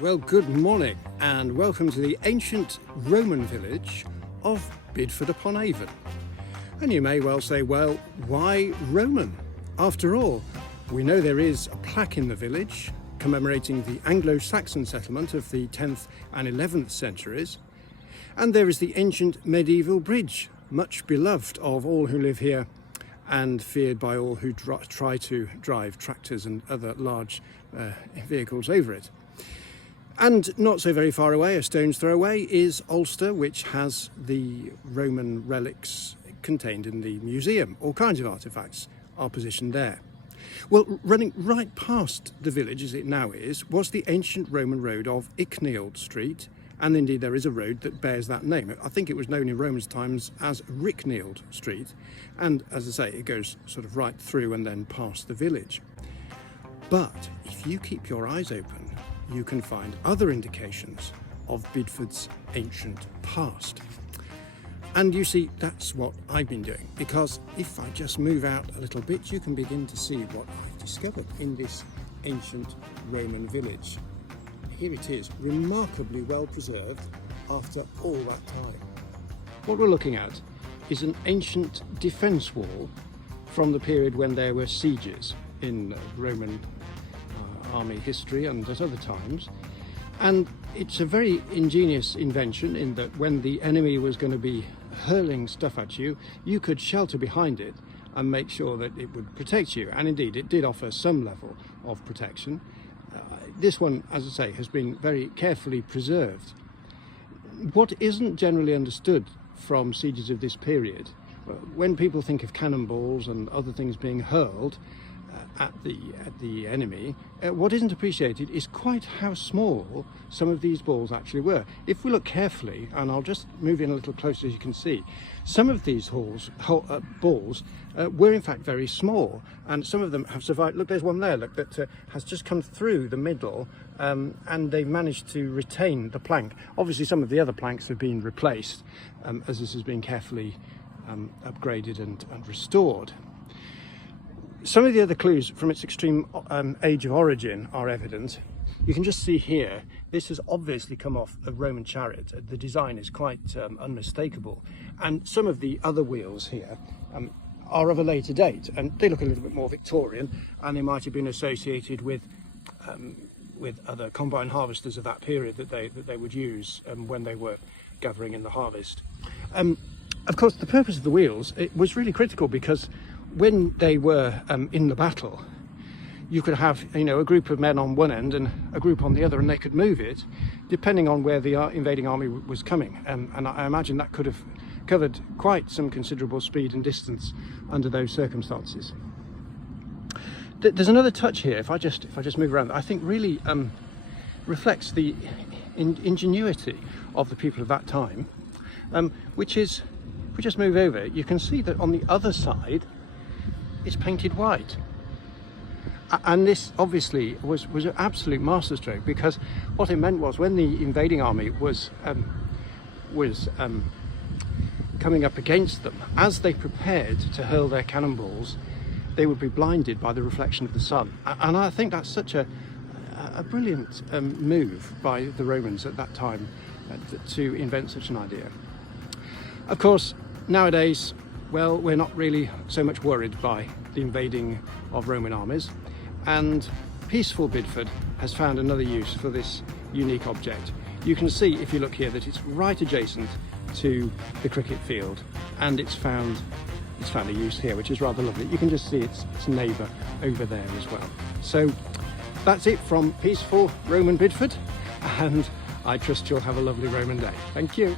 Well, good morning and welcome to the ancient Roman village of Bidford upon Avon. And you may well say, well, why Roman? After all, we know there is a plaque in the village commemorating the Anglo-Saxon settlement of the 10th and 11th centuries. And there is the ancient medieval bridge, much beloved of all who live here and feared by all who try to drive tractors and other large vehicles over it. And not so very far away, a stone's throw away, is Ulster, which has the Roman relics contained in the museum. All kinds of artefacts are positioned there. Well, running right past the village, as it now is, was the ancient Roman road of Icknield Street, and indeed there is a road that bears that name. I think it was known in Roman times as Ricknield Street, and as I say, it goes sort of right through and then past the village. But if you keep your eyes open, you can find other indications of Bidford's ancient past. And you see, that's what I've been doing, because if I just move out a little bit, you can begin to see what I've discovered in this ancient Roman village. Here it is, remarkably well preserved after all that time. What we're looking at is an ancient defence wall from the period when there were sieges in Roman army history and at other times, and it's a very ingenious invention in that when the enemy was going to be hurling stuff at you, you could shelter behind it and make sure that it would protect you, and indeed it did offer some level of protection. This one, as I say, has been very carefully preserved. What isn't generally understood from sieges of this period, when people think of cannonballs and other things being hurled at the enemy, what isn't appreciated is quite how small some of these balls actually were. If we look carefully, and I'll just move in a little closer, as you can see, some of these balls were in fact very small, and some of them have survived. Look, there's one there, look, that has just come through the middle, and they've managed to retain the plank. Obviously some of the other planks have been replaced as this has been carefully upgraded and restored. Some of the other clues from its extreme age of origin are evident. You can just see here, this has obviously come off a Roman chariot. The design is quite unmistakable. And some of the other wheels here are of a later date, and they look a little bit more Victorian, and they might have been associated with other combine harvesters of that period that they would use when they were gathering in the harvest. Of course, the purpose of the wheels, it was really critical, because when they were in the battle, you could have, a group of men on one end and a group on the other, and they could move it depending on where the invading army was coming. And I imagine that could have covered quite some considerable speed and distance under those circumstances. There's another touch here, if I just move around, that I think really reflects the ingenuity of the people of that time, which is, if we just move over, you can see that on the other side it's painted white, and this obviously was an absolute masterstroke, because what it meant was when the invading army was coming up against them, as they prepared to hurl their cannonballs, they would be blinded by the reflection of the sun. And I think that's such a brilliant move by the Romans at that time to invent such an idea. Of course, nowadays, well, we're not really so much worried by the invading of Roman armies, and peaceful Bidford has found another use for this unique object. You can see, if you look here, that it's right adjacent to the cricket field, and it's found a use here, which is rather lovely. You can just see its neighbour over there as well. So that's it from peaceful Roman Bidford, and I trust you'll have a lovely Roman day. Thank you.